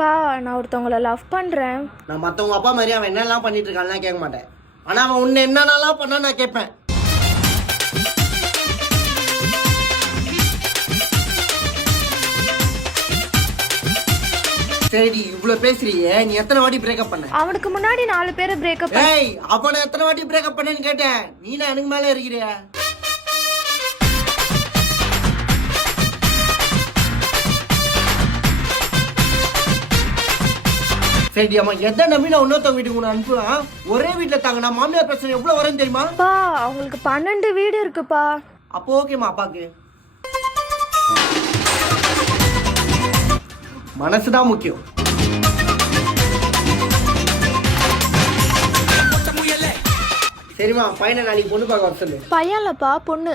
பா நான் ஒருத்தவங்கள லவ் பண்றேன். நான் மற்றவங்க அப்பா மாதிரி அவன் என்னெல்லாம் பண்ணிட்டு இருக்கான்லாம் கேட்க மாட்டேன். ஆனால் அவன் உன்னை என்னென்னலாம் பண்ணா நான் கேட்பேன். சரி இவ்வளவு பேசுறியே, நீ எத்தனை வாட்டி பிரேக்கப் பண்ண? அவனுக்கு முன்னாடி 4 பேரை பிரேக்கப் பண்ண. ஏய் அப்ப எத்தனை வாட்டி பிரேக்கப் பண்ணேன்னு கேட்டேன். நீ நான் எனக்கு மேல இருக்கிறியா? சரி அம்மா, எதை நம்பி நான் இன்னொருத்தவங்க வீட்டுக்கு உன்னை அனுப்புவேன்? ஒரே வீட்டுல தாங்க. நான் மாமியார் பிரச்சனை எவ்வளவு வரும்னு தெரியுமா? பா அவங்களுக்கு 12 வீடு இருக்குப்பா. அப்போ ஓகேம்மா, அப்பாக்கு மனசுதான் முக்கியம். சரிம்மா, பையனை நாளைக்கு பொண்ணு பார்க்க வர சொல்லு. பையன்லப்பா பொண்ணு.